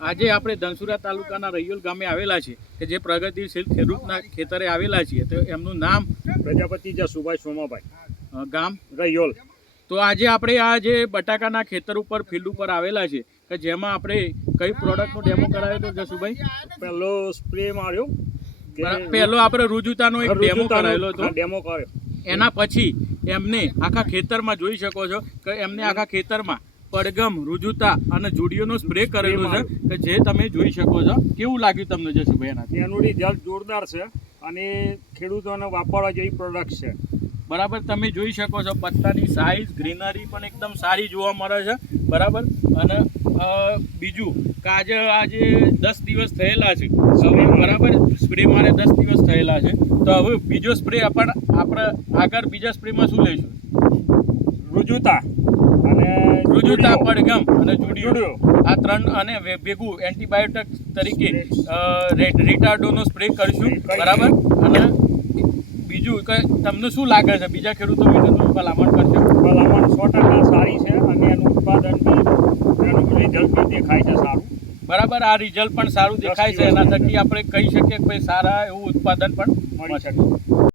આજે આપણે ધનસુરા તાલુકાના રૈયોલ ગામે આવેલા છે કે જે પ્રગતિશીલ ખેડૂતના ખેતરે આવેલા છીએ. તો એમનું નામ પ્રજાપતિ જસુભાઈ સોમાભાઈ, ગામ રૈયોલ. તો આજે આપણે આ જે બટાકાના ખેતર ઉપર ફિલ્ડ ઉપર આવેલા છે કે જેમાં આપણે કઈ પ્રોડક્ટનો ડેમો કરાવ્યો તો જસુભાઈ? પહેલો સ્પ્રે માર્યો, પહેલો આપણે રુજુતાનો એક ડેમો કરાવેલો હતો. ડેમો કર્યો. એના પછી એમને આખા ખેતરમાં જોઈ શકો છો કે એમને આખા ખેતરમાં પડગમ, રુજુતા અને જુડીઓનો સ્પ્રે કરેલો છે કે જે તમે જોઈ શકો છો. કેવું લાગ્યું તમને જસુભાઈ એનાથી? એનું રિઝલ્ટ જોરદાર છે અને ખેડૂતોને વાપરવા જેવી પ્રોડક્ટ છે. બરાબર, તમે જોઈ શકો છો પત્તાની સાઇઝ, ગ્રીનરી પણ એકદમ સારી જોવા મળે છે. બરાબર, અને બીજું કે આજે 10 દિવસ થયેલા છે હવે. બરાબર, સ્પ્રે મારે 10 દિવસ થયેલા છે. તો હવે બીજો સ્પ્રે આપણે આગળ બીજા સ્પ્રેમાં શું લઈશું? રુજુતા અને રુજુતા, પડગમ અને જુડીઓ, આ ત્રણ અને ભેગું એન્ટીબાયોટિક તરીકે રિટાર્ડોનો સ્પ્રે કરીશું. બરાબર, અને બીજું કે તમને શું લાગે છે બીજા ખેડૂતો માટે શું ભલામણ કરશે? ભલામણ 100% સારી છે અને એનું ઉત્પાદન એનું રિઝલ્ટ બી દેખાય છે સારું. બરાબર, આ રિઝલ્ટ પણ સારું દેખાય છે. એના થકી આપણે કહી શકીએ કે ભાઈ સારા એવું ઉત્પાદન પણ મળી શકે.